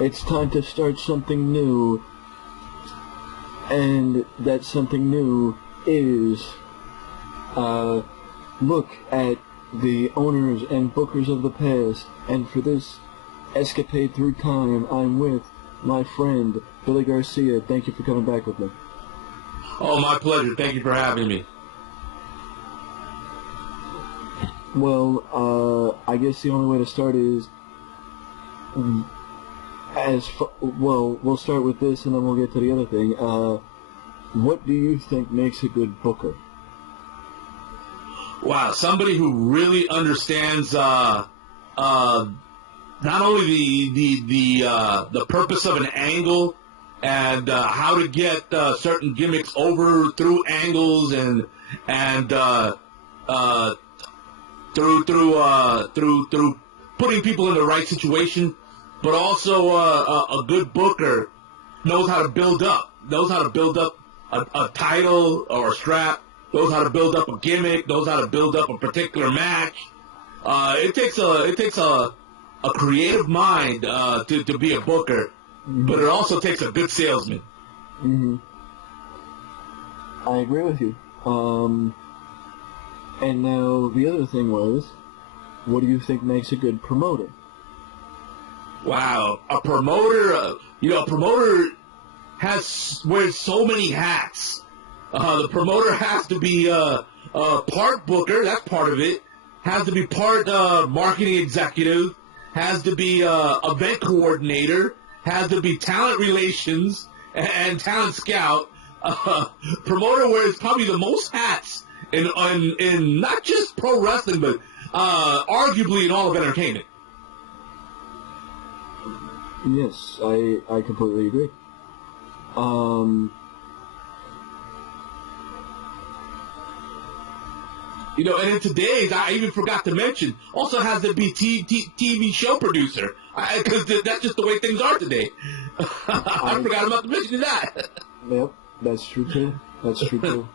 It's time to start something new, and that something new is look at the owners and bookers of the past, and for this escapade through time, I'm with my friend Billy Garcia. Thank you for coming back with me. Oh, my pleasure. Thank you for having me. Well, I guess the only way to start is we'll start with this and then we'll get to the other thing. What do you think makes a good booker? Wow, somebody who really understands not only the purpose of an angle and how to get certain gimmicks over through angles and through putting people in the right situation, but also a good booker knows how to build up a title or a strap, knows how to build up a gimmick, knows how to build up a particular match. It takes a creative mind to be a booker, but it also takes a good salesman. Mm-hmm. I agree with you. And now the other thing was, what do you think makes a good promoter? Wow, a promoter, a promoter wears so many hats. The promoter has to be part booker, that's part of it. Has to be part marketing executive. Has to be event coordinator. Has to be talent relations and talent scout. Promoter wears probably the most hats in not just pro wrestling, but arguably in all of entertainment. Yes, I completely agree. And in today's, I even forgot to mention, also has to be TV show producer, because that's just the way things are today. I forgot about to mention that. Yep, that's true too. That's true too.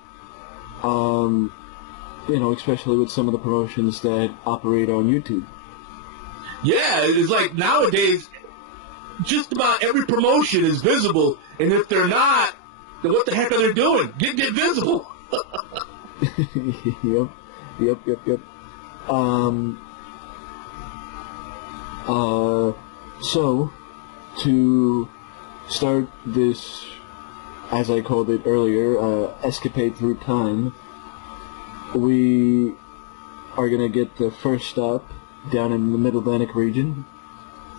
Especially with some of the promotions that operate on YouTube. Yeah, it's like nowadays, just about every promotion is visible, and if they're not, then what the heck are they doing? Get visible. Yep. So, to start this, as I called it earlier, escapade through time, we are going to get the first stop down in the Mid-Atlantic region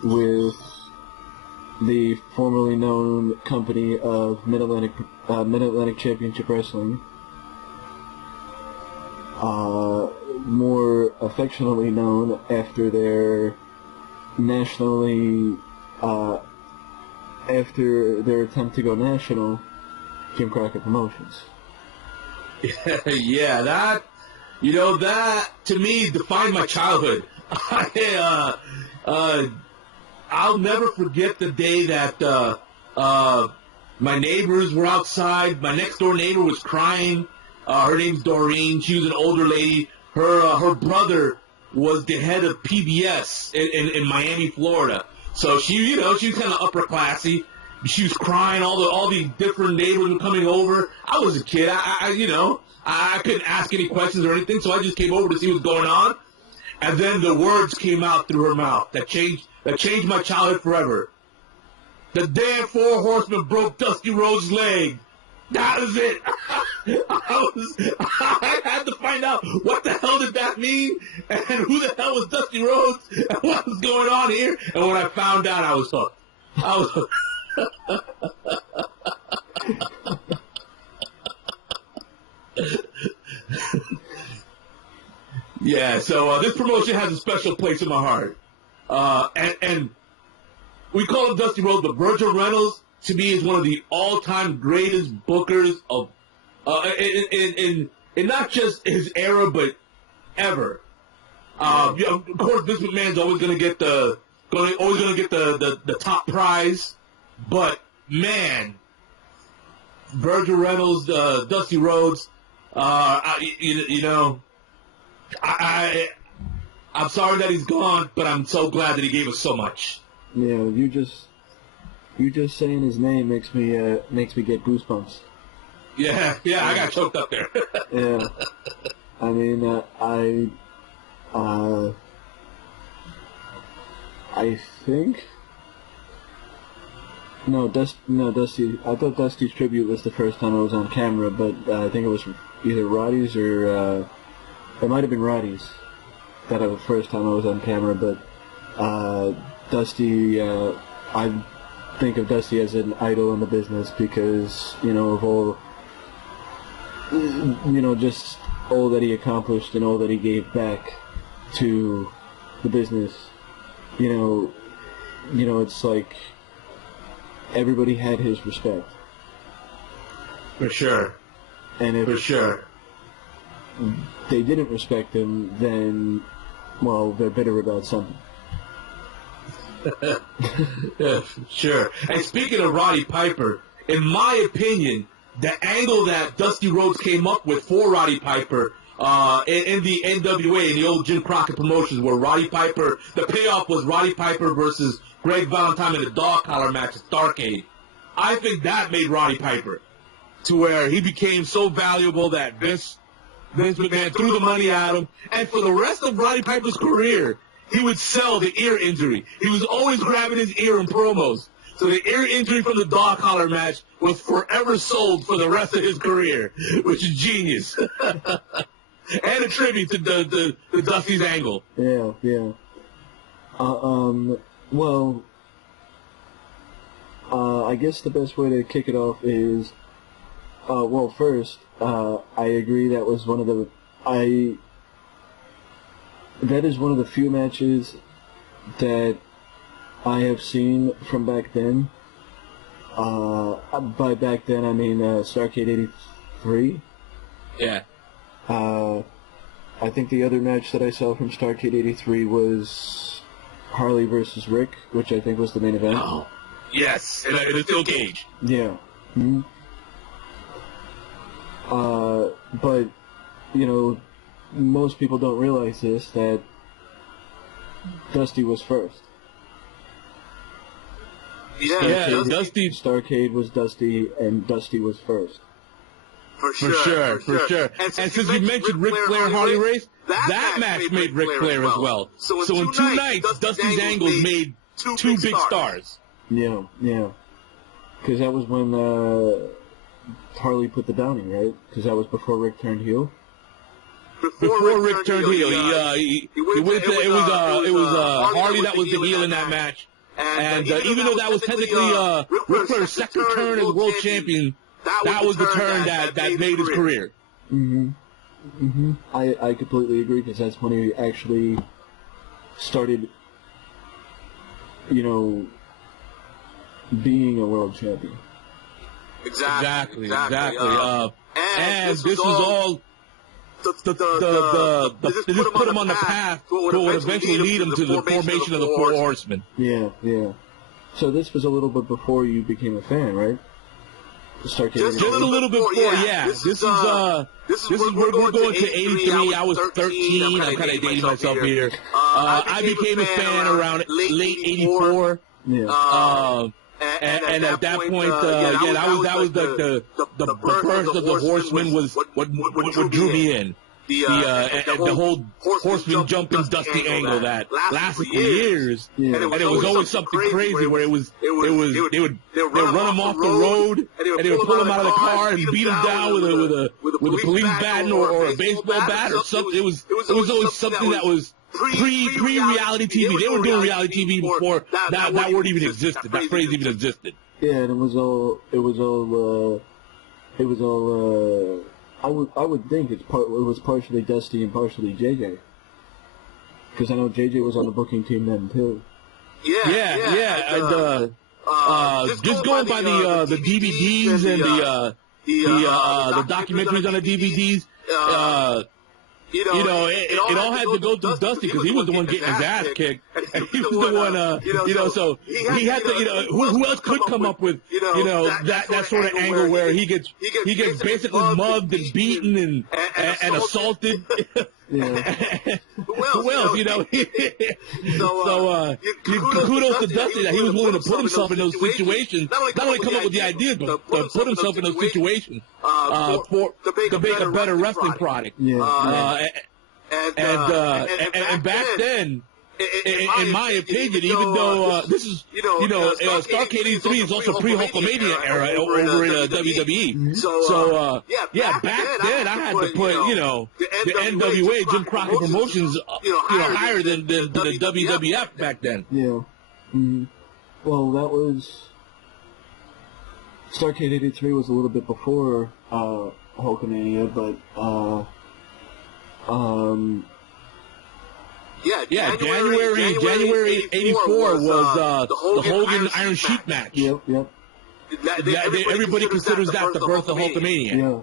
with the formerly known company of Mid-Atlantic Championship Wrestling, more affectionately known after their after their attempt to go national, Jim Crockett Promotions. Yeah, that to me defined my childhood. I'll never forget the day that my neighbors were outside. My next door neighbor was crying. Her name's Doreen. She was an older lady. Her brother was the head of PBS in Miami, Florida. So she was kind of upper classy. She was crying. All the different neighbors were coming over. I was a kid. I couldn't ask any questions or anything, so I just came over to see what's going on. And then the words came out through her mouth that changed my childhood forever. The damn four horsemen broke Dusty Rhodes' leg. That was it. I had to find out what the hell did that mean, and who the hell was Dusty Rhodes, and what was going on here. And when I found out, I was hooked. Yeah, so this promotion has a special place in my heart. And we call him Dusty Rhodes, but Virgil Reynolds, to me, is one of the all-time greatest bookers of in not just his era, but ever. Of course, Vince McMahon's always going to get the top prize, but man, Virgil Reynolds, Dusty Rhodes, I'm sorry that he's gone, but I'm so glad that he gave us so much. Yeah, you just You just saying his name makes me get goosebumps. Yeah, I got choked up there. Yeah. I mean, I think. No, Dusty. I thought Dusty's tribute was the first time I was on camera, but I think it was either Roddy's or it might have been Roddy's that was the first time I was on camera. But Dusty, I think of Dusty as an idol in the business because of all, just all that he accomplished and all that he gave back to the business. It's like everybody had his respect. For sure. And if For sure. they didn't respect him, then, well, they're bitter about something. Yeah, sure. And speaking of Roddy Piper, in my opinion, the angle that Dusty Rhodes came up with for Roddy Piper in the NWA, in the old Jim Crockett promotions, where Roddy Piper, the payoff was Roddy Piper versus Greg Valentine in a dog collar match at Starrcade. I think that made Roddy Piper to where he became so valuable that Vince McMahon threw the money at him. And for the rest of Roddy Piper's career, he would sell the ear injury. He was always grabbing his ear in promos. So the ear injury from the dog collar match was forever sold for the rest of his career, which is genius. And a tribute to the Dusty's angle. Yeah. Well, I guess the best way to kick it off is, first, I agree that was that is one of the few matches that I have seen from back then. By back then, I mean Starrcade '83. Yeah. I think the other match that I saw from Starrcade '83 was Harley versus Rick, which I think was the main event. Oh, yes, in a steel cage. Yeah. Mm-hmm. But, most people don't realize this, that Dusty was first. Yeah, Dusty. Starrcade was Dusty, and Dusty was first. For sure. And since you mentioned Ric Flair Harley Race, that match made Ric Flair as well. So in 2 nights, Dusty's angles made 2 big stars. Yeah. Because that was when Harley put the bounty, right? Because that was before Rick turned heel. Before Rick turned heel, it was Harley that was the heel in that match. And even though that was technically Ric Flair's second turn as world champion, that was the turn that made his career. I completely agree, because that's when he actually started, being a world champion. Exactly. And this was all to just put him on the path that would eventually lead him to the formation of the Four Horsemen. Yeah. So this was a little bit before you became a fan, right? Just a little bit before, yeah. This is we're going to '83. I was 13. I'm kind of dating myself here. I became a fan around late '84. Yeah. And at that point, that was the first of the Horsemen was what drew me in. The whole Horseman jumping Dusty angle that lasted for years, and it was always something crazy where they would run him off the road, and they would pull him out of the car and beat him down with a police baton or a baseball bat or something. It was always something that was pre-reality TV. They were doing reality TV before that word even existed, that phrase even existed. Yeah, and it was all I would think it was partially Dusty and partially JJ, because I know JJ was on the booking team then too. And just going by the DVDs and the documentaries on the DVDs, it all had to go through Dusty because he was the one getting his ass kicked, and he was the one, so he had to, who else could come up with, that sort of angle where he gets basically mugged and beaten and assaulted. Yeah. Who else, you know? So, kudos to Dusty that he was willing to put himself in those situations, not only come up with the ideas, but put himself in those situations to make a better wrestling product. Yeah. And back then, in my opinion, even though this is, Starrcade 83 is also pre-Hulkamania era over in WWE. So, back then I had to put, the NWA, Jim Crockett Promotions, higher than the WWF back then. Yeah. Mm-hmm. Well, that was... Starrcade 83 was a little bit before Hulkamania, but... January 84 was the Hogan Iron Sheik match. Yep. Everybody considers that the birth of Hulkamania. Yeah.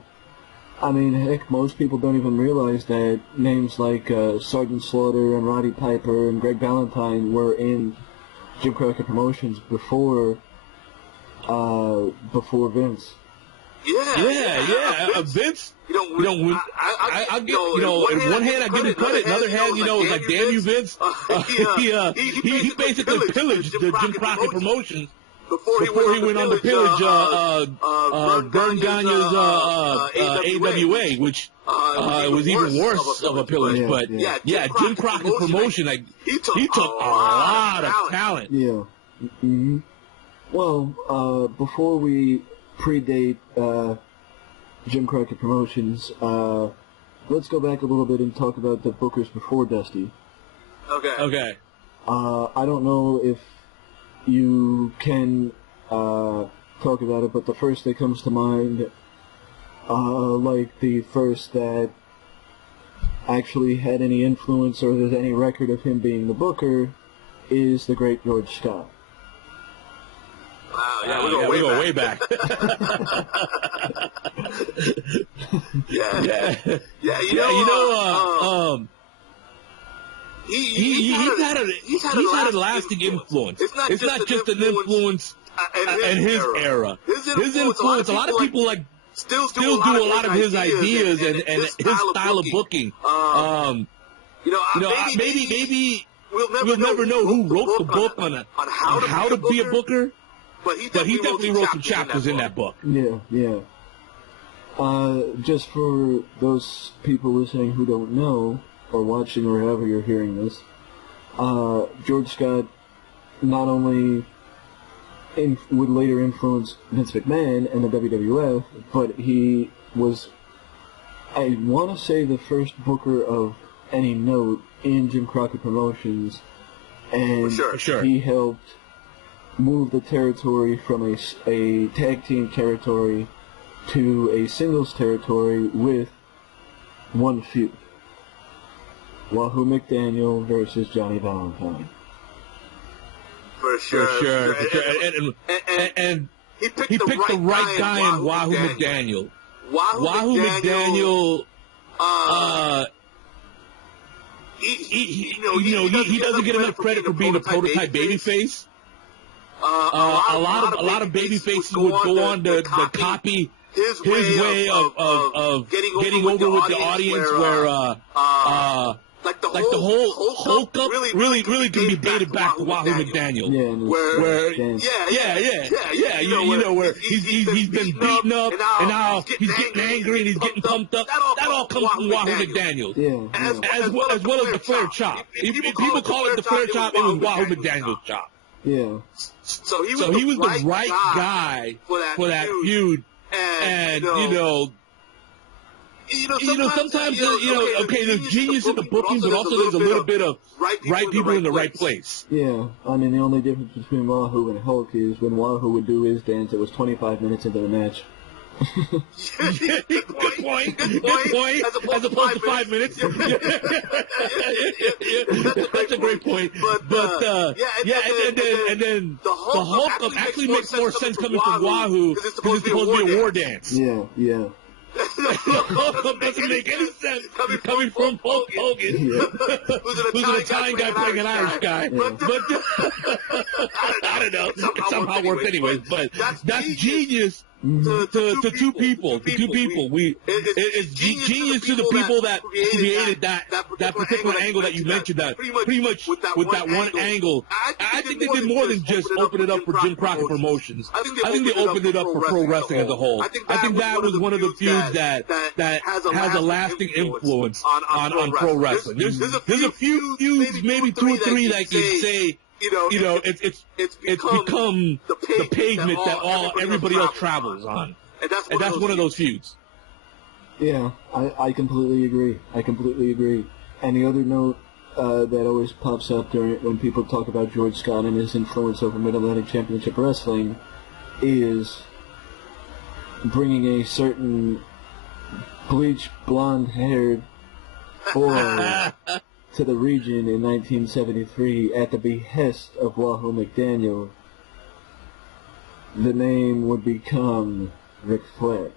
I mean, heck, most people don't even realize that names like Sergeant Slaughter and Roddy Piper and Greg Valentine were in Jim Crockett Promotions before Vince. Vince. I give, in one hand I give him credit, in the other hand, it's like, damn you, Vince. He basically pillaged the Jim Crockett Promotions before he went on to pillage Vern Gagne's AWA, which was even worse of a pillage. But Jim Crockett Promotion, he took a lot of talent. Yeah. Mm-hmm. Well, before we predate Jim Crockett Promotions, let's go back a little bit and talk about the bookers before Dusty. Okay. I don't know if you can talk about it, but the first that comes to mind, like the first that actually had any influence or there's any record of him being the booker, is the great George Scott. Wow, we go way back. He's had a lasting influence. It's not just an influence in his era. His influence, a lot of people still do a lot of his ideas and his style of booking. Maybe we'll never know who wrote the book on how to be a booker. But he definitely wrote some chapters in that book. Yeah. Just for those people listening who don't know, or watching, or however you're hearing this, George Scott not only would later influence Vince McMahon and the WWF, but he was, I want to say, the first booker of any note in Jim Crockett Promotions, and sure. He helped move the territory from a tag team territory to a singles territory with one feud. Wahoo McDaniel versus Johnny Valentine. For sure. And he picked the right guy in Wahoo McDaniel. Wahoo McDaniel, he doesn't get enough credit for being a prototype babyface. A lot of baby faces would go on to copy his way of getting over with the audience, where like the whole Hulk up really can be dated back to Wahoo McDaniel. Where where he's been beaten up and now he's getting angry and he's getting pumped up. That all comes from Wahoo McDaniel. As well as the Flair chop. If people call it the Flair chop, it was Wahoo McDaniel's chop. Yeah. So he was the right guy for that feud, and sometimes there's genius in the booking, but also there's a little bit of right people in the right place. Yeah, I mean the only difference between Wahoo and Hulk is when Wahoo would do his dance, it was 25 minutes into the match. Good point. As opposed to 5 minutes. That's a great point. But and then the Hulk up actually makes more sense coming from Wahoo because it's supposed to be a war dance. Yeah. Hulk doesn't make any sense coming from Hulk Hogan, who's an Italian guy playing an Irish guy. But I don't know. It somehow worked anyways. But that's genius to two people. It's genius to the people that created that particular angle that you mentioned. That pretty much with that one angle, I think they did more than just open it up for Jim Crockett Promotions. I think they opened it up for pro wrestling as a whole. I think that was one of the feuds that has a lasting influence on pro wrestling. There's a few feuds, maybe 2 or 3 that you say. It's become the pavement that everybody else travels on, and that's one of those feuds. Yeah, I completely agree. And the other note that always pops up when people talk about George Scott and his influence over Mid-Atlantic Championship Wrestling is bringing a certain bleached, blonde-haired boy to the region in 1973 at the behest of Wahoo McDaniel. The name would become Ric Flair.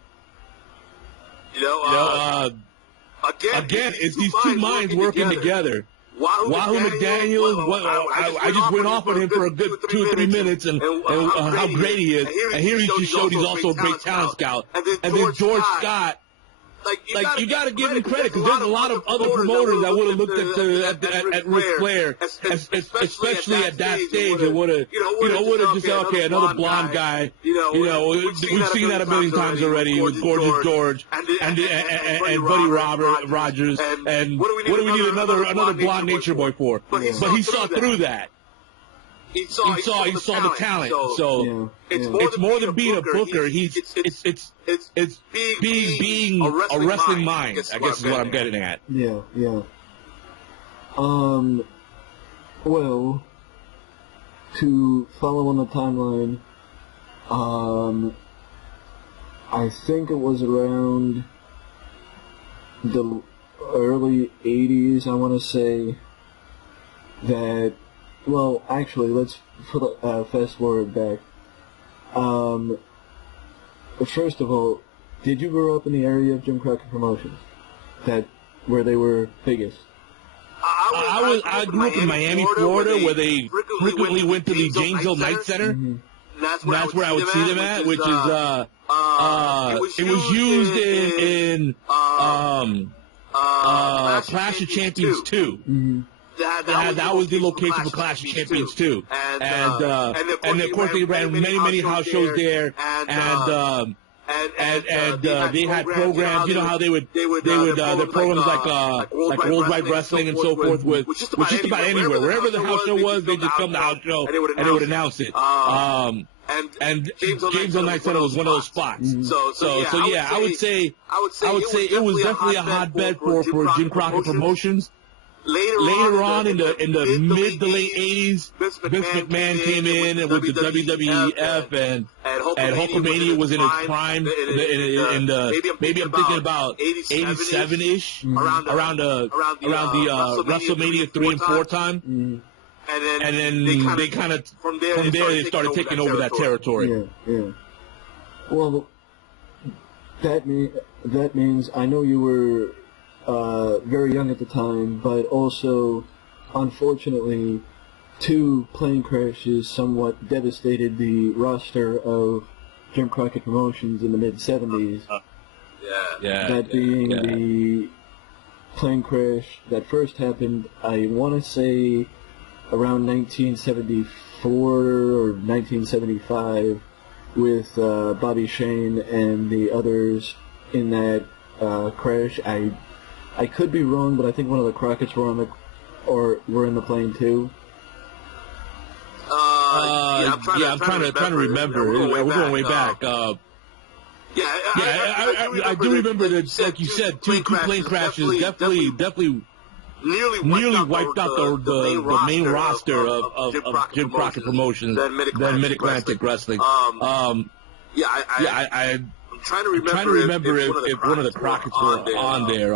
Again, it's these two minds working together. Wahoo McDaniel, I just went off on him for a good 2 or 3 minutes and how great he is. And here he just showed he's also a great talent scout. And then George Scott, like you got to give him credit because there's a lot of other promoters that would have looked at Ric Flair, especially at that stage, and would have just said, okay, another blonde guy. We've seen that a million times already with Gorgeous George and Buddy Rogers. And what do we need another blonde nature boy for? But he saw through that. He saw the talent. So it's more than being a booker. It's being a wrestling mind. I guess is what I'm getting at. Yeah. Well, to follow on the timeline, I think it was around the early 80s, I want to say, that... Well, actually, let's fast forward back. First of all, did you grow up in the area of Jim Crockett Promotions, where they were biggest? I grew up in Miami, Florida, where they frequently went to the Janesville Night Center. Mm-hmm. That's where I would see them at, which is it was used in Clash of Champions 2. Mm-hmm. That was the location for Clash of Champions 2. And of course they ran many house shows there, and they had programs. You know how they would their programs like Worldwide Wrestling and so forth with just about anywhere. Wherever the house show was, they just come to the house show and they would announce it. And Janesville Night Center was one of those spots. Mm-hmm. So yeah, I would say it was definitely a hotbed for Jim Crockett Promotions. Later on in the mid to late 80s, Vince McMahon came in with the WWF, and Hulkamania was in its prime. Maybe I'm thinking about 87-ish, around the WrestleMania 3 and 4 time. Mm-hmm. And then they kind of from there they started taking over that territory. Yeah. Well, that means I know you were very young at the time, but also, unfortunately, 2 plane crashes somewhat devastated the roster of Jim Crockett Promotions in the mid-70s. That being the plane crash that first happened, I want to say, around 1974 or 1975, with Bobby Shane and the others in that crash. I could be wrong, but I think one of the Crockett's were in the plane too. I'm trying to remember. We're going way back. I do remember that, like you said, two plane crashes definitely nearly wiped out the main roster of Jim Crockett Promotions, then Mid-Atlantic Wrestling. I'm trying to remember if one of the Crockett's were on there.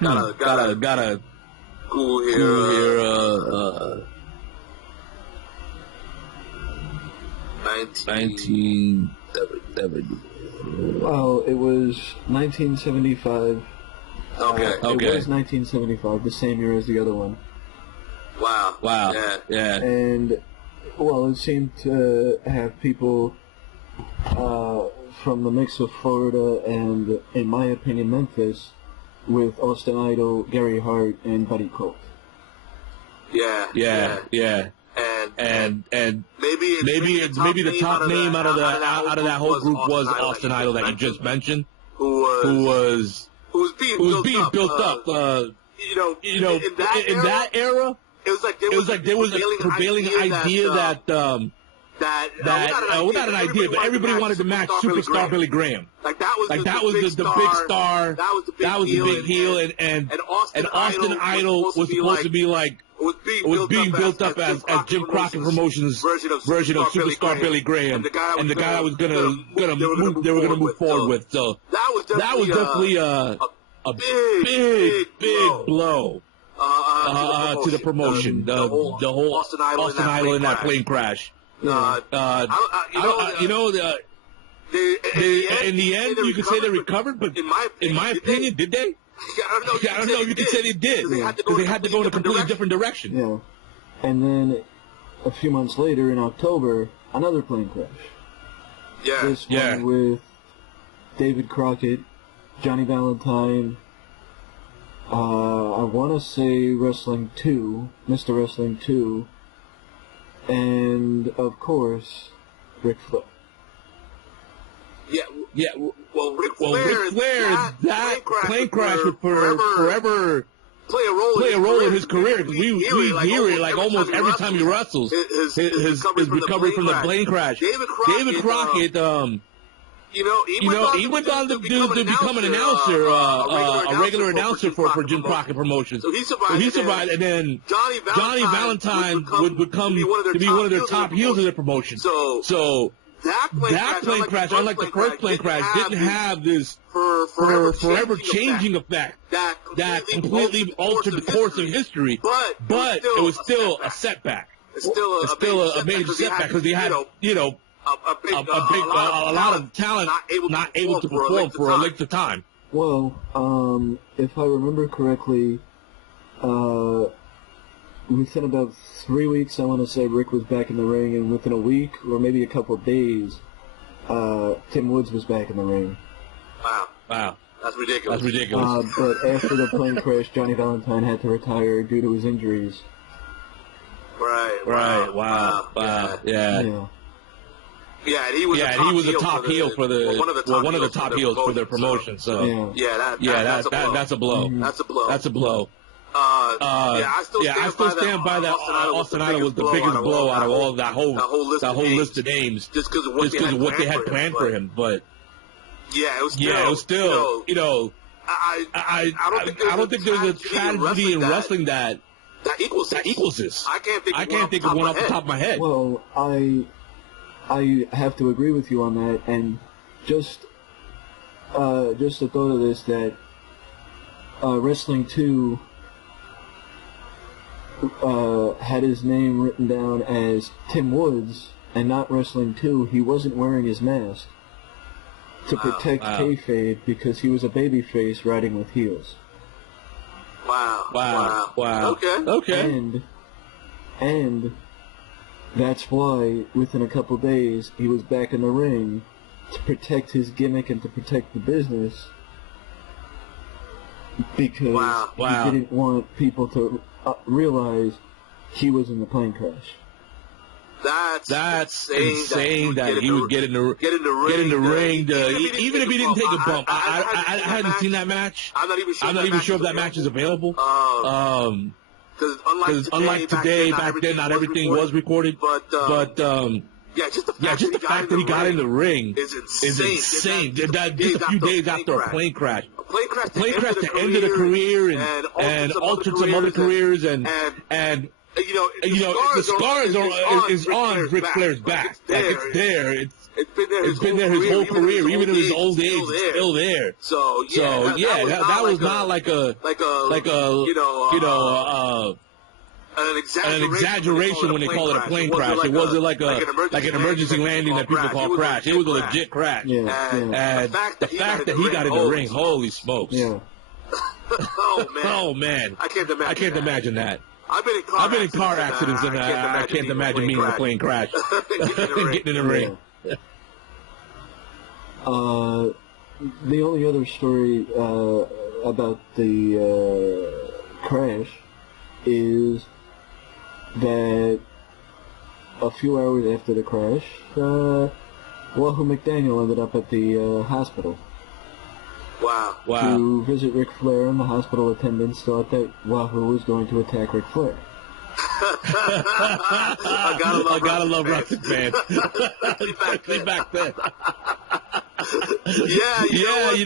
Gotta cool here. 1970. Well, it was 1975. Okay. It was 1975, the same year as the other one. Wow. Yeah. And Well, it seemed to have people from the mix of Florida and, in my opinion, Memphis, with Austin Idol, Gary Hart, and Buddy Colt. Yeah. And maybe the top name out of that whole group was Austin Idol that you just mentioned, who was being built up. In that era, it was like there was a prevailing idea that well, not an idea, but everybody wanted to match Superstar Billy Graham. Like that was the big star. That was the big heel, and Austin Idol was supposed to be like. It was being built up as Jim Crockett Promotions' version of Superstar Billy Graham, and the guy that was gonna move. They were gonna move forward with. So that was definitely a big blow to the promotion. The whole Austin Idol in that plane crash. In the end, you could say they recovered, but in my opinion, did they? I don't know. You could say they did because they had to go in a completely different direction. Yeah, and then a few months later, in October, another plane crash. Yeah, this one with David Crockett, Johnny Valentine. I want to say Wrestling 2, Mr. Wrestling 2, and of course, Ric Flair. Yeah. Well, Ric Flair, that plane crash would forever play a role in his career. Because we hear it like almost every time he wrestles. His recovery from the plane crash. David Crockett, he went on to become an announcer, a regular announcer for Jim Crockett Promotions. So he survived, and then Johnny Valentine would come to be one of their top heels of their promotion. So that plane crash, unlike the first plane crash, didn't have this forever changing effect that completely altered the course of history. But it was still a setback. It's still a major setback because he had, a lot of talent not able to perform for a length of time. Well, if I remember correctly, within about 3 weeks, I want to say Rick was back in the ring, and within a week or maybe a couple of days, Tim Woods was back in the ring. Wow. That's ridiculous. But after the plane crash, Johnny Valentine had to retire due to his injuries. Right. Wow. Yeah. Yeah, and he was a top heel for one of the top heels for their promotion. So that's a blow. Mm-hmm. That's a blow. I still stand by that. Austin Idol was the biggest blow out of all of that whole list of names, just because of what they had planned for him. But it was still, I don't think there's a tragedy in wrestling that equals this. I can't think of one off the top of my head. Well, I have to agree with you on that, and just the thought of this, that Wrestling 2 had his name written down as Tim Woods and not Wrestling 2. He wasn't wearing his mask to protect kayfabe because he was a babyface riding with heels. Wow. Okay. And that's why, within a couple days, he was back in the ring to protect his gimmick and to protect the business, because he didn't want people to realize he was in the plane crash. That's insane that he would get in the ring. Even if he didn't take a bump. I hadn't seen that match. I'm not even sure if that match is available. Because unlike today, back then, not everything was recorded. But just the fact that he got in the ring is insane. Just a few days after a plane crash. A plane crash that ended a career and altered some other careers, and the scar is on Ric Flair's back. Like, it's there. It's been there his whole career, even in his old age. It's still there. So that was not like an exaggeration when they call it a plane crash. It wasn't like an emergency landing that people call crash. It was a legit crash. And the fact that he got in the ring, holy smokes. Yeah. Oh man. I can't imagine that. I've been in car accidents, and I can't imagine being in a plane crash. Getting in a ring. Yeah. The only other story about the crash is that a few hours after the crash, Wahoo McDaniel ended up at the hospital. Wow. To visit Ric Flair, and the hospital attendants thought that Wahoo was going to attack Ric Flair. I gotta love wrestling fans. Especially back then. You know what?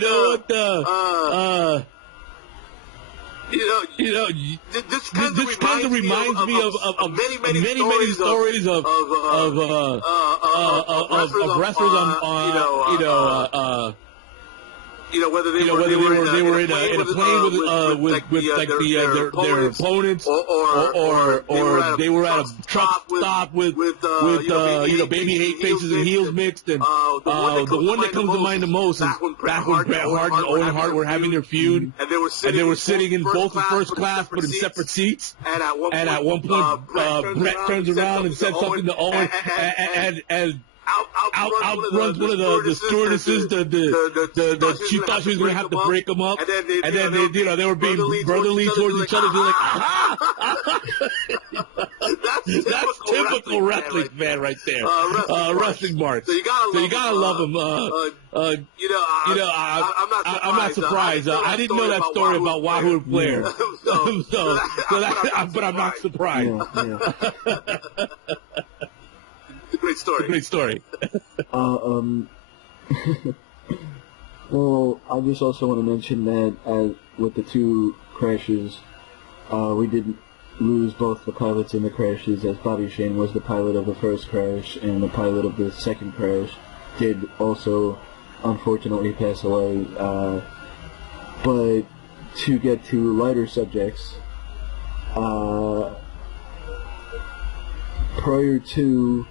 This kind of reminds me of many stories of wrestlers on whether they were in a plane with their opponents, or they were at a truck stop with baby hate faces and heels mixed. And the one that comes to mind the most is back when Bret Hart and Owen Hart were having their feud, and they were sitting in both in first class but in separate seats. And at one point, Bret turns around and said something to Owen, and outruns one of the stewardesses. She thought she was going to have to break them up, and then they were being brotherly towards each other. They're like, aha! That's typical wrestling fan right there. Wrestling marks. So you gotta love them. I'm not surprised. I didn't know that story about Wahoo and Flair, but I'm not surprised. Yeah. Great story. Well, I just also want to mention that with the two crashes, we did lose both the pilots in the crashes, as Bobby Shane was the pilot of the first crash, and the pilot of the second crash did also unfortunately pass away. But to get to lighter subjects, prior to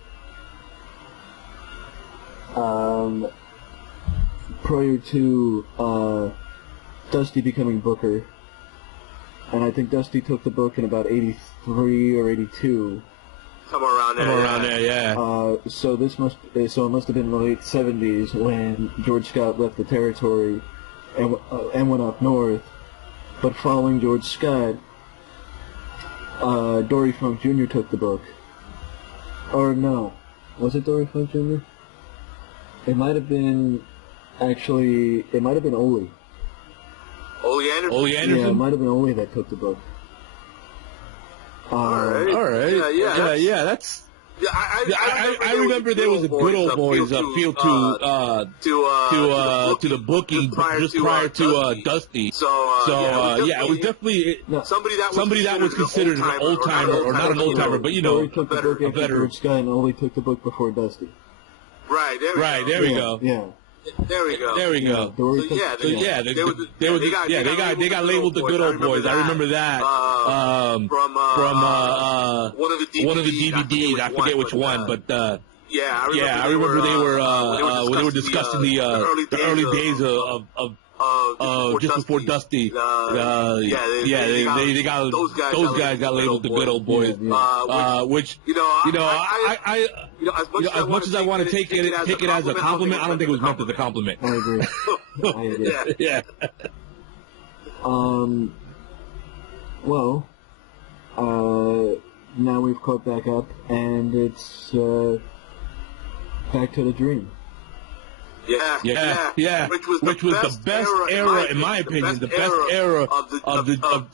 Dusty becoming Booker, and I think Dusty took the book in about 83 or 82. Somewhere around there, yeah. So it must have been in the late 70s when George Scott left the territory and went up north. But following George Scott, Dory Funk Jr. took the book. Or no, was it Dory Funk Jr.? It might have been Ole. Ole Anderson? Yeah, it might have been Ole that took the book. All right. Yeah. That's. Yeah, I remember there was a Good Old Boys feel to the booking just prior to Dusty. So it was definitely somebody that was considered an old timer, or not an old timer, but Ole took the book after George Scott, and Ole took the book before Dusty. Right. There we go. Yeah. There we go. They got labeled the Good Old Boys. I remember that from one of the DVDs. I forget which one, but I remember they were when they were discussing the early days of just before Dusty. They got those guys got labeled the Good Old Boys, which as much as I want to take it as a compliment, I don't think it was meant as a compliment. I agree. Yeah. Well, now we've caught back up, and it's back to the Dream. Yeah. Which was the best era, in my opinion, the best era of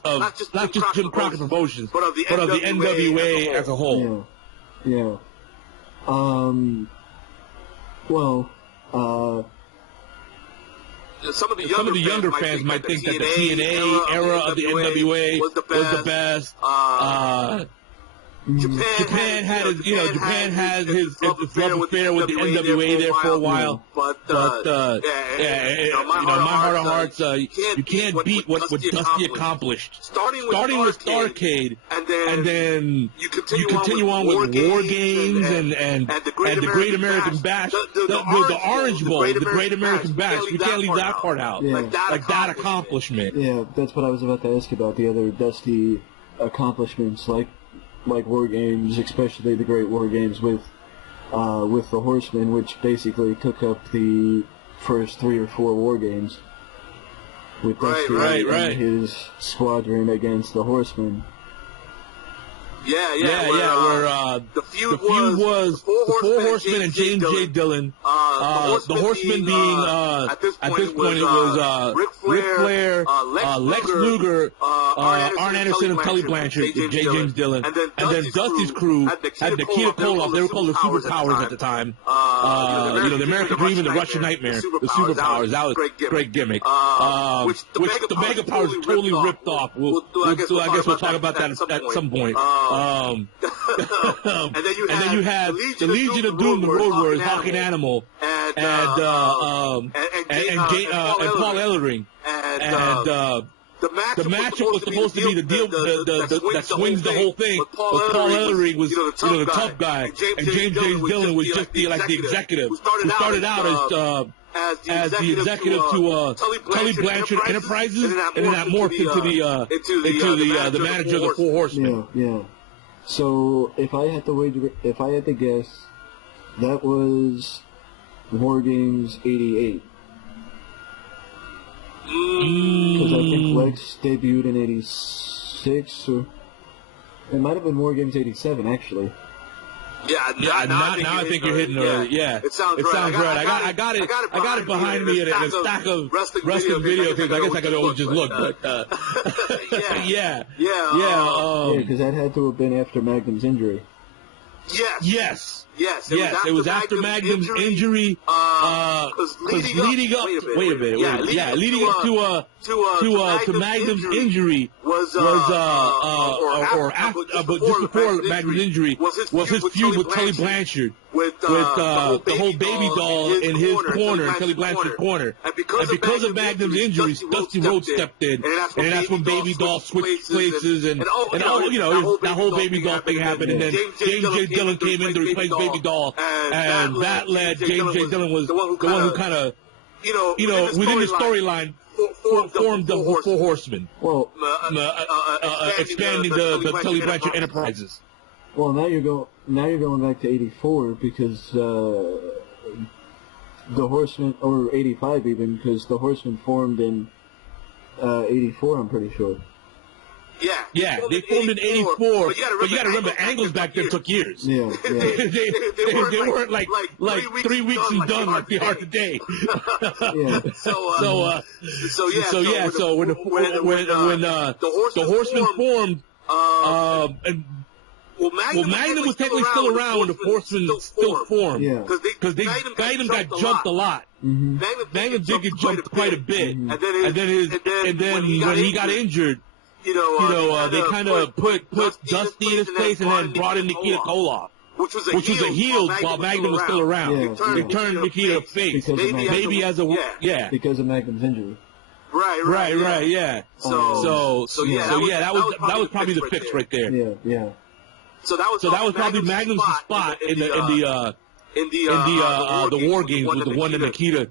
not just Jim Crockett Promotions, but of the NWA as a whole. Yeah. Some of the younger fans might think that the TNA era of the NWA was the best. Japan had his love affair with the NWA there for a while, but my heart of hearts, you can't beat what Dusty accomplished. Starting with Starrcade, and then you continue on with War Games and the Great American Bash, the Orange Bowl, the Great American Bash. We can't leave that part out. Yeah. Like that accomplishment. Yeah, that's what I was about to ask about, the other Dusty accomplishments like war games, especially the Great War Games with the Horsemen, which basically took up the first 3 or 4 war games with Dusty and his squadron against the Horsemen. Where the feud was the Four Horsemen and James J. Dillon. The Horsemen being, at this point, it was Ric Flair, Lex Luger, Arn Anderson, and Tully Blanchard, J. James Dillon. And then Dusty's crew had Nikita Koloff. They were called the Superpowers at the time. The American Dream and the Russian Nightmare, the Superpowers. That was a great gimmick. Which the Mega Powers totally ripped off. I guess we'll talk about that at some point. And then you had the Legion of Doom, the Road Warriors, Hawk and Animal, and Paul Ellering. And the matchup was supposed to be the deal that swings the whole thing. But Paul Ellering was the tough guy, and James J. Dillon was just the executive who started out as the executive to Tully Blanchard Enterprises, and then that morphed into the manager of the Four Horsemen. Yeah. So if I had to guess, that was War Games '88. Because I think Lex debuted in '86, or it might have been War Games '87 actually. Now I think you're hitting early. Yeah, it sounds right. I got it behind me in a stack of wrestling video games. I guess I could always just look, but because that had to have been after Magnum's injury. Yes. It was after Magnum's injury. Because leading up to Magnum's injury was just before Magnum's injury was his feud with Tully Blanchard, with the whole baby doll in his corner, in Tully Blanchard's corner. And because of Magnum's injuries, Dusty Rhodes stepped in, and that's when baby doll switched places, and that whole baby doll thing happened, and then James J. Dillon came in to replace baby doll, and that led James J. Dillon was the one who kind of, within the storyline, formed the Four Horsemen. Well, expanding the Tully Blanchard Enterprises. Well, now you're going back to '84 because the Horsemen, or '85 even, because the Horsemen formed in '84. I'm pretty sure. Yeah, they formed in '84, but you got to remember, angles back then took years. Yeah. they weren't like 3 weeks and done like they are today. So when the Horsemen formed, Magnum was technically still around when the Horsemen still formed, because Magnum got jumped a lot. Mm-hmm. Magnum did get jumped quite a bit, and then when he got injured, they kind of put Dusty in his place and then brought in Nikita Koloff, which was a heel while Magnum was still around. They turned Nikita face, maybe as a because of Magnum's injury. Right, yeah. So that was probably the fix right there. Yeah. So that was probably Magnum's spot in the War Games, was the one that Nikita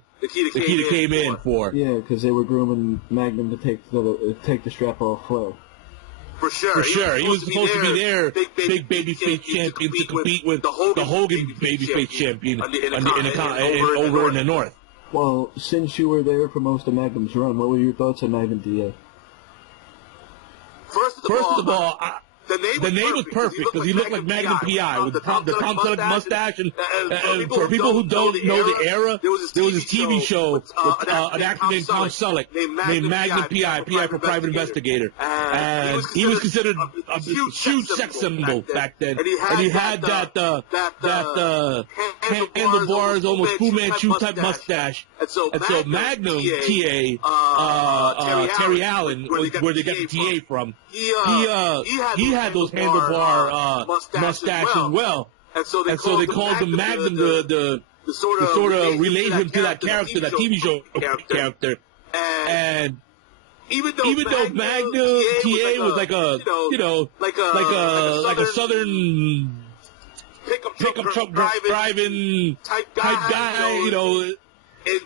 came in for. Yeah, because they were grooming Magnum to take the strap off Flo. For sure. He was supposed to be their big babyface champion to compete with the Hogan babyface champion over in the North. Well, since you were there for most of Magnum's run, what were your thoughts on Magnum DA? First of all, the name was perfect because he looked like Magnum P.I. with the Tom Selleck mustache. And for people who don't know the era, there was this TV show with an actor named Tom Selleck named Magnum P.I. for Private Investigator. And he was considered a huge sex symbol back then. And he had that handlebars, almost Fu Manchu type mustache. And so Magnum T.A., Terry Allen, where they got the T.A. from, he had those handlebar mustache as well, and so they called him Magnum to sort of relate him to that character, that TV show character. And even though Magnum TA was like a southern pickup truck driving type guy,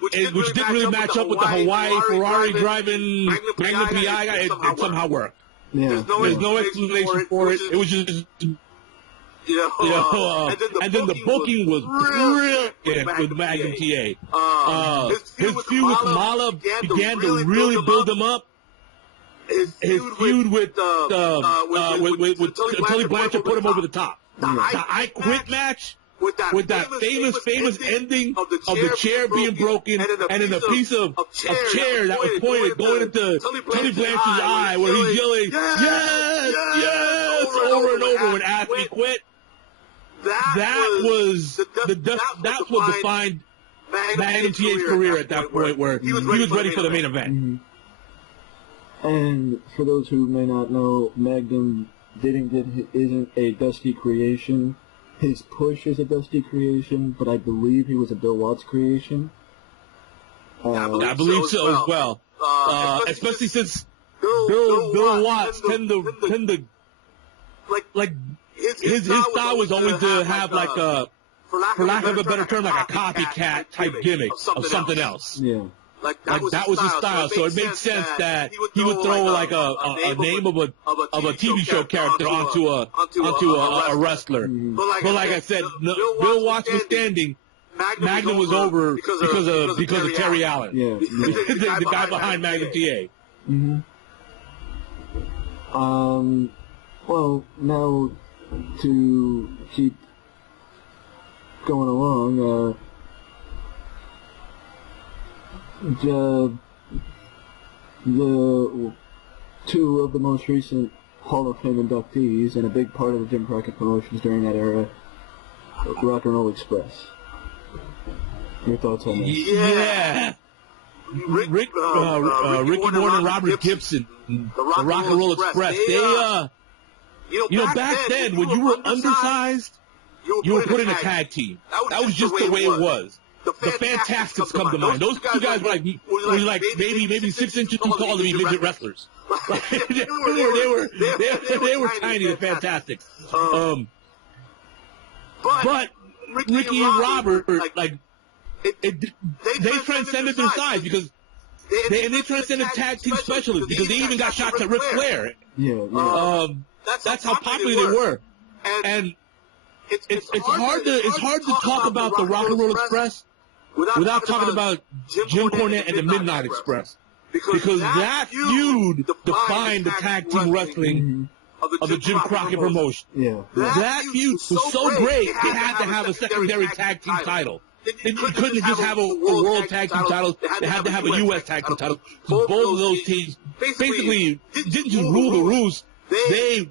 which didn't really match up with the Hawaii Ferrari driving Magnum PI guy, it somehow worked. Yeah. There's no explanation for it. It was just, and then the booking was brilliant with Magnum TA. His feud with Kamala began to really build him up. His feud with Tully Blanchard put him over the top. The I Quit match with that famous ending of the chair being broken, and then a piece of chair that was pointed going into Tully Blanchard's eye, where he's yelling, yes, over and over when asked me quit. That's what defined Magnum TA's career at that point, where he was ready for the main event. Mm-hmm. And for those who may not know, Magnum isn't a Dusty creation. His push is a Dusty creation, but I believe he was a Bill Watts creation. I believe so as well. Especially since Bill Watts tend to like his style was always to have like a, for lack of a better term, like a copycat type gimmick of something else. Yeah. Like that was his style, so it made sense that he would throw like a name of a TV show character onto a wrestler. Mm-hmm. But like I said, Bill Watts was standing. Magnum was over because of Terry Allen. Yeah. the guy behind Magnum TA. Mm-hmm. Well, now to keep going along, the two of the most recent Hall of Fame inductees and a big part of the Jim Crockett promotions during that era, Rock and Roll Express. Your thoughts on that? Yeah. Ricky Morton and Robert Gibson, the Rock and Roll Express. They, back then when you were undersized, you were put in a tag team. That was just the way it was. The Fantastics come to mind. Those two guys were like maybe 6 inches too tall to be midget wrestlers. they were tiny, the Fantastics. But Ricky and Robert, they transcended their size because they transcended tag team specialists because they even got shots at Ric Flair. Yeah. That's how popular they were. And it's hard to talk about the Rock and Roll Express without talking about Jim Cornette and the Midnight Express, because that feud defined the tag team wrestling of the Jim Crockett promotion. Yeah. That feud was so great, they had to have a secondary tag team title. They couldn't just have a world tag team title. They had to have a U.S. tag team title. So both of those teams basically didn't just rule the roost. They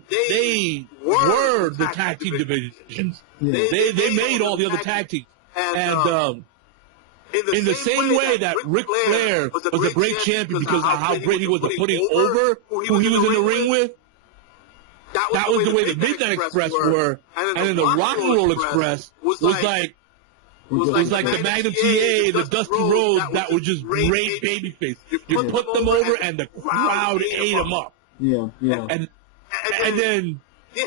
were the tag team divisions. Yeah. They made all the other tag teams. And in the same way that Ric Flair was a great champion because of how great he was at putting over who he was in the ring with, that was the way the Midnight Express were. And then the Rock and Roll Express was like the Magnum TA, the Dusty Rhodes that were just great babyface. You put them over and the crowd ate them up. Yeah. And then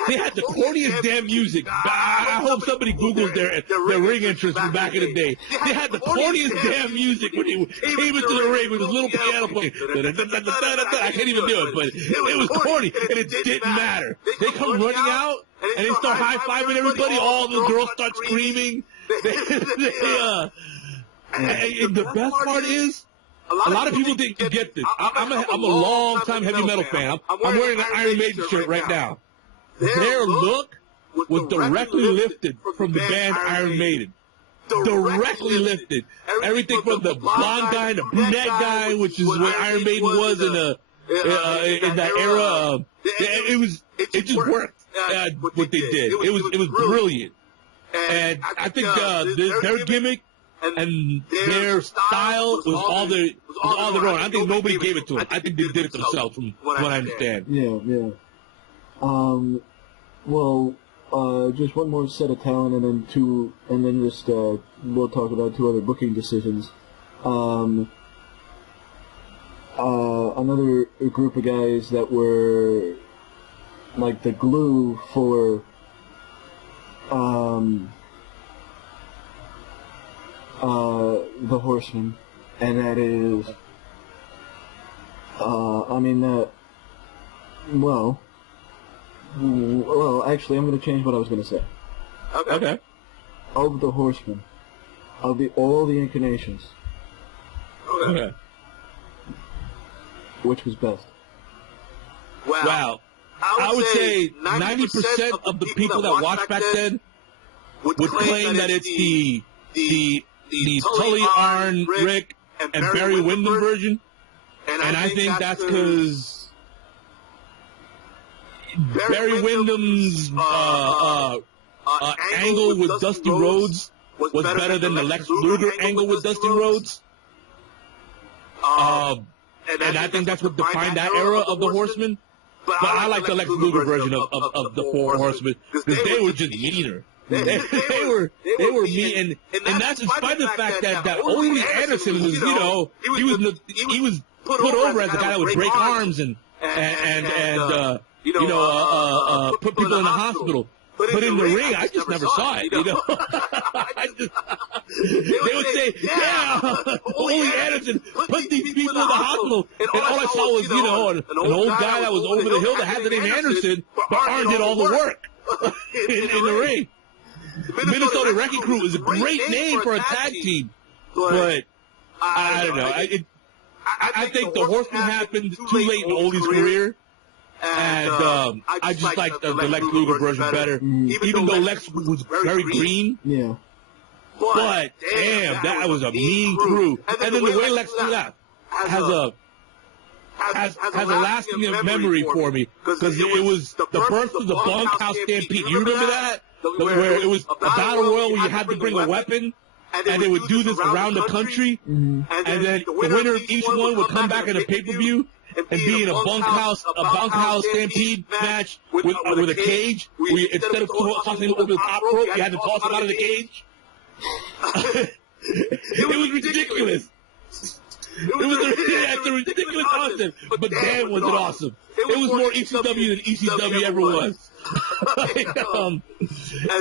they had the corniest damn music. I hope somebody Googles their ring entrance from back in the day. They had the corniest damn music when he came into the ring with his little piano playing. I can't even do it, but it was corny, and it didn't matter. They come running out, and they start high-fiving everybody. All the girls start screaming. And the best part is, a lot of people didn't get this. I'm a long-time heavy metal fan. I'm wearing an Iron Maiden shirt right now. Their look was directly lifted from the band Iron Maiden. Directly lifted. Everything from the blonde guy and the brunette guy, which is what Iron Maiden was in that era. It just worked. What they did. It was brilliant. And I think their gimmick and their style was all their own. I think nobody gave it to them. I think they did it themselves, from what I understand. Yeah. Well, just one more set of talent, and then we'll talk about two other booking decisions. Another group of guys that were like the glue for the Horsemen, and that is, Well, actually, I'm going to change what I was going to say. Okay. Of the Horsemen, of all the incarnations, okay, which was best? Wow. I would say 90% of the people that watched back then would claim that it's the Tully, Arn, Rick, and Barry Windham version. And I think that's because Barry Windham's angle with Dusty Rhodes was better than the Lex Luger angle with Dusty Rhodes. And I think that's what defined that era of the Horsemen. But I like the Lex Luger version of the Four Horsemen because they were just meaner. They were mean, and that's in spite of the fact that Ole Anderson was, he was put over as a guy that would break arms and put people in the hospital. But in the ring, I just never saw it, they would say, Ole Anderson, put these people in the hospital. And all I saw was, an old guy that was over the hill that had the name Anderson, but Arn did all the work in the ring. Minnesota Wrecking Crew is a great name for a tag team, but I don't know. I think the Horsemen happened too late in Ole's career. And I just like the Lex Luger version better, even though Lex was very green. Yeah. But damn, that was a mean crew. And then the way Lex left has a lasting memory for me because it was the birth of the Bunkhouse Stampede. You remember that? Where it was a battle royal where you had to bring a weapon. And they would do this around the country, and then the winner of each one would come back in a pay-per-view and be in a bunkhouse stampede match with a cage. Where you, instead of tossing him over the top rope, you had to toss him out of the cage. It was ridiculous. It's a ridiculous concept, but damn was it awesome. It was more ECW than ECW ever was.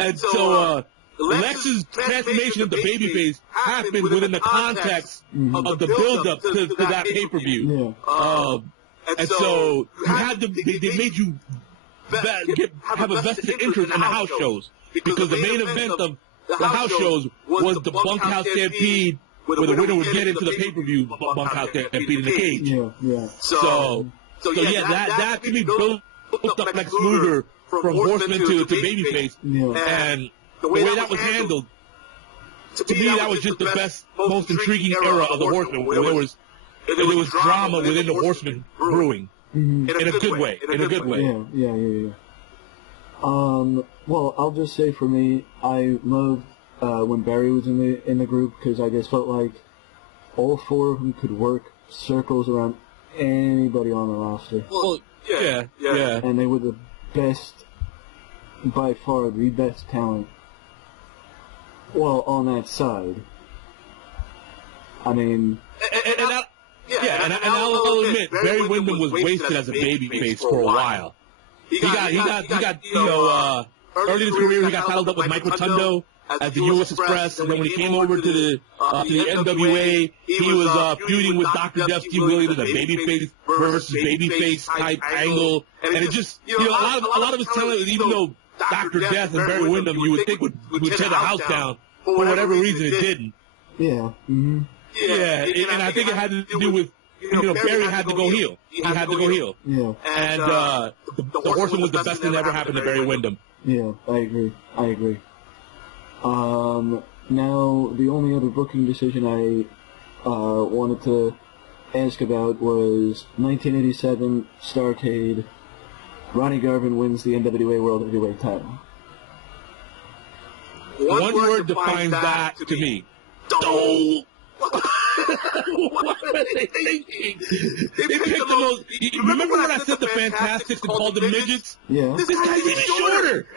And so Lex's transformation of the babyface happened within the context of the build-up to that pay-per-view. And so you had to, they made you have a vested interest in the house shows because the main event of the house shows was the Bunkhouse Stampede, where the winner would get into the pay-per-view Bunkhouse Stampede in the cage. So that to me built up Lex Luger from Horseman to Babyface, and the way that was handled, to me, that was just the best, most intriguing era of the Horsemen, where there was drama within the Horsemen brewing, in a good way, Yeah. Well, I'll just say for me, I loved when Barry was in the group because I just felt like all four of them could work circles around anybody on the roster. Well, yeah. And they were the best, by far the best talent. Well, on that side. I mean... And I'll admit, Barry Windham was wasted as a babyface for a while. He got early in his career, he got saddled up with Mike Rotundo as the U.S. Express, and then when he came over to the NWA, he was feuding with Dr. Death Steve Williams in a babyface versus babyface type angle, and it just, a lot of his talent, even though Dr. Death and Barry Windham, you would think would tear the house down, for whatever reason it didn't. Yeah. And I think it had to do with, Barry had to go heel. He had to go heel. Yeah. And the Horseman was the best thing that ever happened to Barry Windham. Yeah, I agree. Now, the only other booking decision I wanted to ask about was 1987 Starrcade. Ronnie Garvin wins the NWA World Heavyweight title. One word defines that to me. Dole. What were they thinking? They picked the most... Remember when I said the Fantastics and called them midgets? Yeah. This guy's even shorter.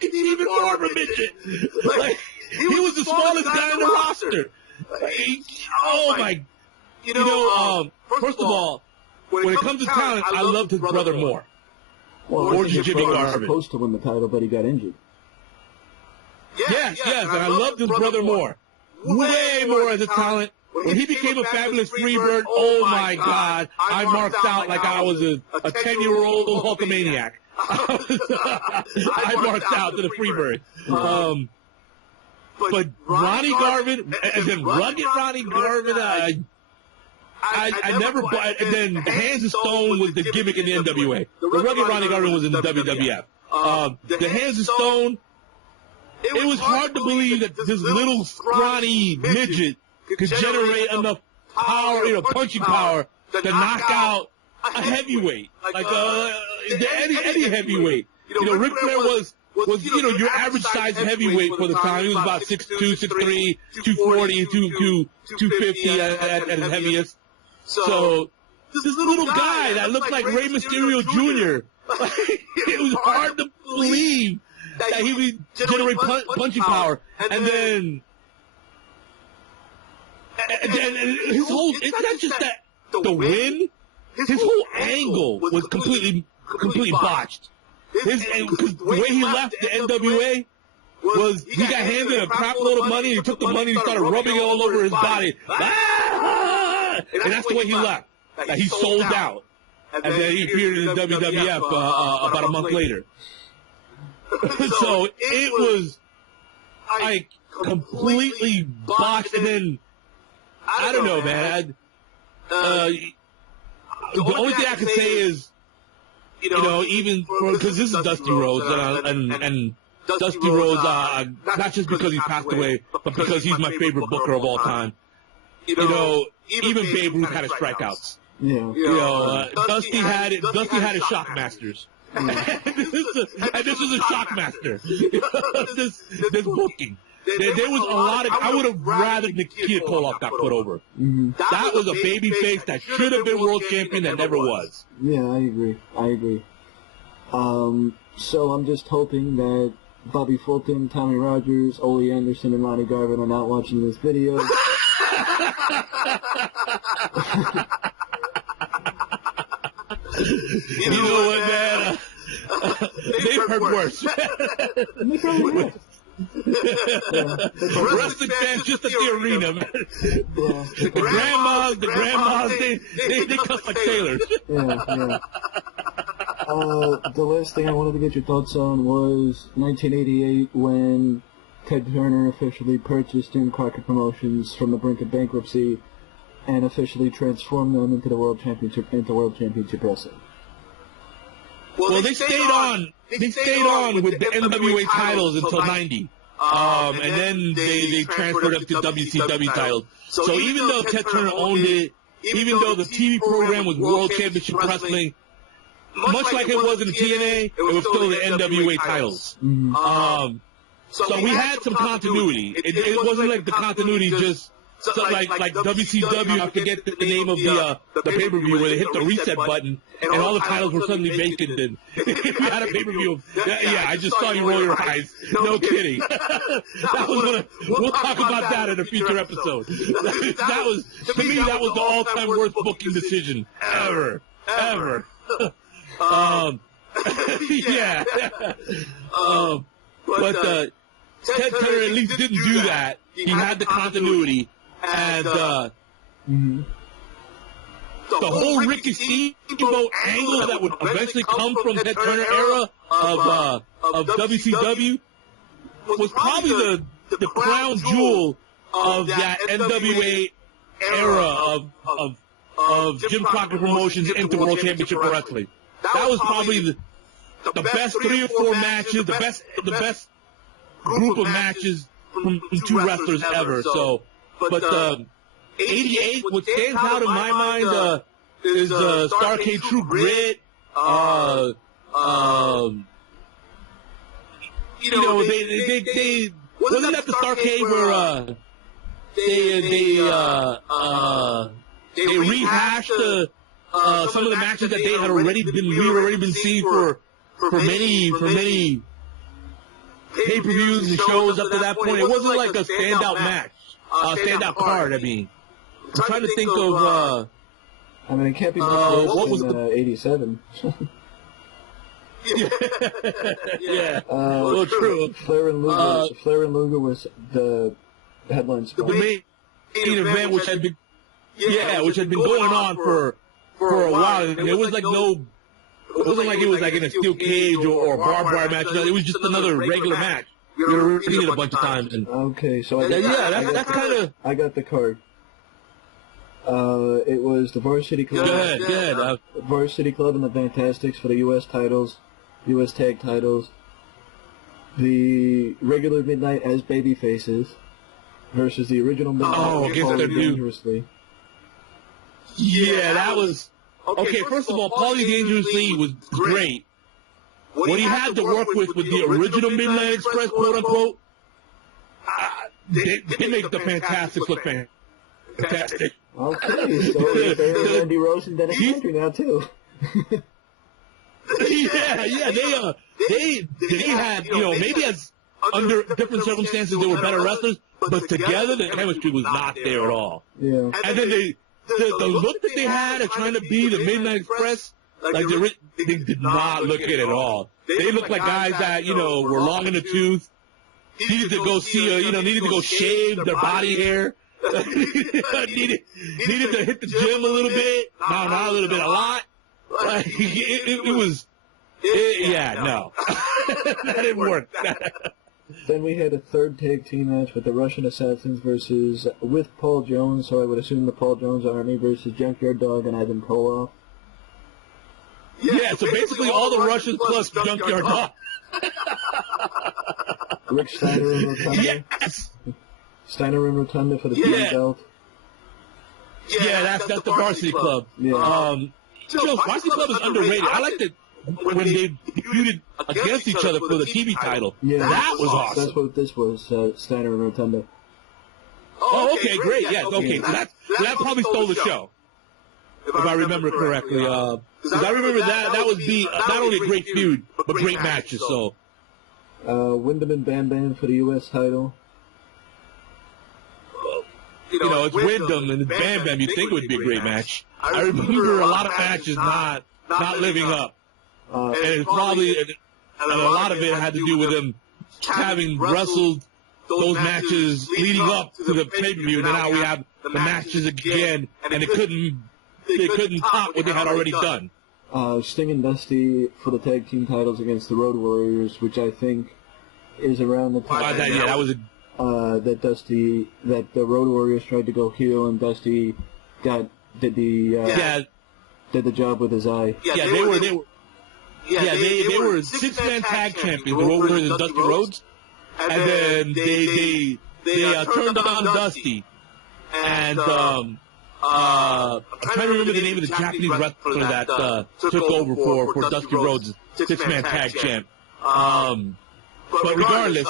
He's even more of a midget. He was the smallest guy in the roster. First of all, when it comes to talent, I loved his brother more. Well, Jimmy Garvin was supposed to win the title, but he got injured. Yes, and I loved his brother more. Way more as a talent, when he became a fabulous Freebird, oh my God, I marked out like I was a 10-year-old Hulkamaniac. I marked out to the Freebird. But Ronnie Garvin, and then rugged Ronnie Garvin, I never bought. And then Hands of Stone was the gimmick in the NWA. The rugged Ronnie Garvin was in the WWF. The Hands of Stone, it was hard to believe that this little scrawny midget could generate enough power, punching power to knock out a heavyweight, like any heavyweight. Ric Flair was your average size heavyweight for the time. He was about 6'2", 6'3", 240, 250 at his heaviest. So this little guy that looked like Rey Mysterio Jr. It was hard to believe that he would generate punching power, and then his whole, it's not just that the win, his whole angle was completely botched. Because the way he left the NWA was he got handed a crap load of money, and he took the money and he started rubbing it all over his body. And that's the way he left. That he sold out. And then he appeared in the WWF about a month later. So it was like completely botched. And then, I don't know, man. The only thing I can say is, even because this is Dusty Rhodes, and Dusty Rhodes, not just because he passed away, but because he's my favorite booker of all time. Even Babe Ruth had his strikeouts. Yeah. Dusty had his Shockmasters. And this was a Shockmaster. this booking. There was a lot of. I would have rather Nikita Koloff got put over. Mm-hmm. That was a baby face that should have been world champion that never was. Yeah, I agree. So I'm just hoping that Bobby Fulton, Tommy Rogers, Ole Anderson, and Ronnie Garvin are not watching this video. You know what, man? They've heard worse. Wrestling fans just at the arena, man. Yeah. The grandmas, they cuss like sailors. Yeah. The last thing I wanted to get your thoughts on was 1988 when Ted Turner officially purchased Jim Crockett Promotions from the brink of bankruptcy and officially transformed them into the World Championship Wrestling. Well, they stayed on with the NWA titles until 90. And then they transferred up to WCW titles. So even though Ted Turner owned it, even though the TV program was World Championship Wrestling, much like it was in the TNA, it was still the NWA titles. Mm-hmm. So we had some continuity. It wasn't like the continuity just like WCW. I forget the name of the pay-per-view where they hit the reset button and all the titles were suddenly vacant. And we had a pay-per-view. Yeah, I just saw you roll your eyes. No kidding. That was we'll talk about that in a future episode. That was, to me, that was the all-time worst booking decision ever. Yeah. But Ted Turner at least didn't do that. He had the continuity, and the whole Ricky Steamboat angle that would eventually come from Ted Turner era of WCW was probably the crown jewel of that NWA era of Jim Crockett Promotions into World Championship Wrestling. That was probably the best 3 or 4 matches, the best group of matches from 2 wrestlers ever. So, but 88, what stands out in my mind is Starrcade True Grit. They wasn't that the Starrcade where they rehashed some of the matches that they had already been seeing for many pay-per-views and shows up to that point. It wasn't like a standout match, standout card. I mean, I'm trying to think of. It can't be much what was than 87. Yeah. Well, true. Flair and Luger was the headline spot. main event, which had been going on for a while, and it was like it wasn't like it was like in a steel cage or barbed wire match. No, it was just another regular match. We were seen it a bunch of times. And okay, so that's kind of. I got the card. It was the Varsity Club. Good. Varsity Club and the Fantastics for the U.S. titles, U.S. tag titles. The regular Midnight as baby faces versus the original Midnight against the Dangerously. Yeah, that was. Okay, first of all, Paulie Dangerously was great. What he had to work with the original Midnight Express, quote unquote, they make the Fantastics look fantastic. Okay, so they're Randy Rose and Dennis Andrew now too. They had, maybe as under different circumstances they were better wrestlers, but together the chemistry was not there at all. Yeah. And then the look that they had of trying to be the Midnight Express, like they did not look it at all. They looked like guys that, were long in the tooth, needed to go needed to go shave their body hair, needed to hit the gym a little bit, not a little bit, a lot. Like, it was, no. That didn't work. Then we had a third tag team match with the Russian Assassins with Paul Jones, so I would assume the Paul Jones Army versus Junkyard Dog and Ivan Koloff. Yeah, so basically all the Russians plus Junkyard Dog. Rick Steiner and Rotunda. Yes! Steiner and Rotunda for the team belt. Yeah, that's the Varsity Club. Yeah. Varsity Club is underrated. I like that when they feuded against each other for the TV title. Yeah, that was awesome. That's what this was, Steiner and Rotunda. Oh, okay, great. Yes, okay. So that probably stole the show, if I remember correctly. Because I remember that was not only a great feud, but great matches. So, Wyndham and Bam Bam for the U.S. title. It's Wyndham and Bam Bam. You'd think it would be a great match. I remember a lot of matches not living up. And it's probably, and a lot of it had to do with them having wrestled those matches leading up to the pay-per-view, and now we have the matches again, and they couldn't top what they had already done. Sting and Dusty for the tag team titles against the Road Warriors, which I think is around the time that was that the Road Warriors tried to go heel, and Dusty did the job with his eye. Yeah, they were six-man tag champions, the Road Warriors and Dusty Rhodes, and then they turned on Dusty, and I'm trying to remember the name of the Japanese wrestler that took over for Dusty Rhodes' six-man tag champ. But regardless,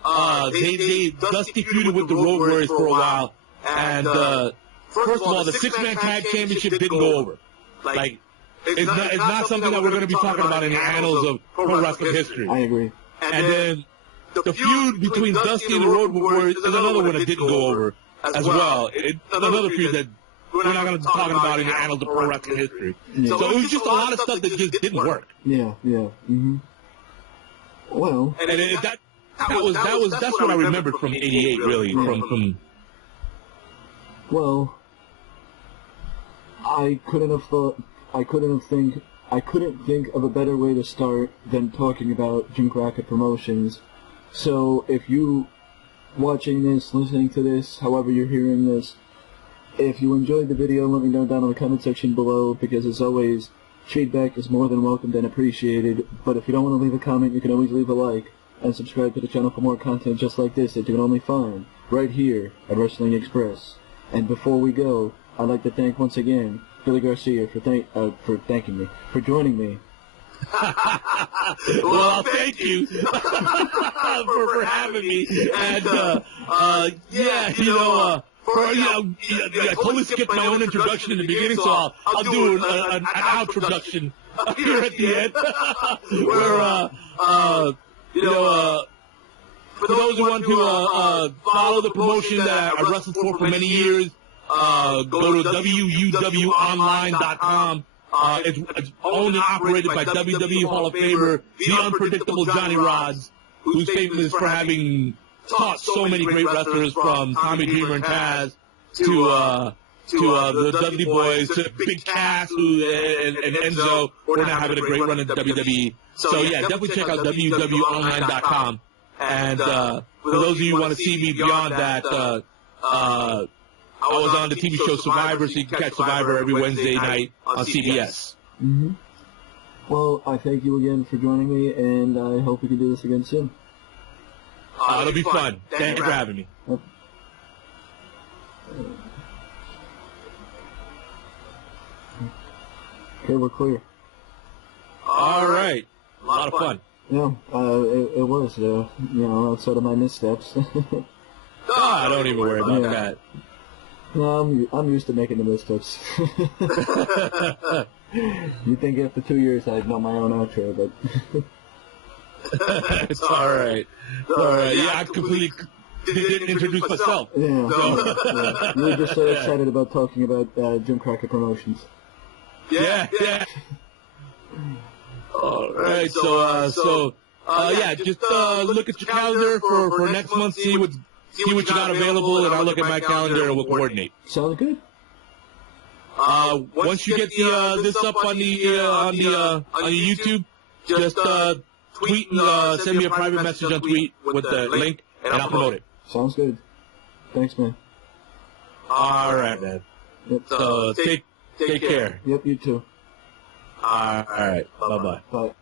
Dusty feuded with the Road Warriors for a while, and first of all, the six-man tag championship didn't go over. Like, it's not something that we're going to be talking about in the annals of pro wrestling history. I agree. And then the feud between Dusty and the Road Warriors is another one that didn't go over as well. It's another feud that we're not going to be talking about in the annals of pro wrestling history. Yeah. So it was just a lot of stuff that just didn't work. Yeah. Mm-hmm. Well, and that's what I remembered from '88, really. Yeah. From well, I couldn't think of a better way to start than talking about Jim Crockett Promotions. So if you watching this, listening to this, however you're hearing this, if you enjoyed the video, let me know down in the comment section below, because as always, feedback is more than welcomed and appreciated. But if you don't want to leave a comment, you can always leave a like and subscribe to the channel for more content just like this that you can only find right here at Wrestling Express. And before we go, I'd like to thank once again Billy Garcia for joining me. Well, thank you for having me. And I totally skipped my own introduction in the beginning, so I'll do an outroduction here at the end, where for those who want to follow the promotion that I wrestled for many years, go to wuwonline.com. It's owned and operated by WWE Hall of Famer, the unpredictable Johnny Rods, who's famous for having taught so many great wrestlers from Tommy Dreamer and Taz the Dudley Boys, to Big Cass, and Enzo. We're not having a great run in WWE. So yeah, definitely check out www.online.com. And for those of you who want to see me beyond that, I was on the TV show Survivor, so you can catch Survivor every Wednesday night on CBS. Mm-hmm. Well, I thank you again for joining me, and I hope we can do this again soon. It'll be fun. Thanks for having me. Okay, we're clear. All right. A lot of fun. Yeah, it was, outside of my missteps. Don't even worry about that. No, I'm used to making the missteps. You think after 2 years I'd know my own outro, but... It's all right. All right. Yeah, I completely didn't introduce myself. Yeah. Yeah. You were just so excited about talking about Jim Crockett Promotions. Yeah. All right. So, just look at your calendar for next month. See what you got available, and I'll look at my calendar and we'll coordinate. Sounds good. Once you get this up on your YouTube, just tweet and send me a private message on tweet with the link, and I'll promote it. Sounds good. Thanks, man. All right, man. Yep. So take care. Yep, you too. All right. Bye-bye. Bye.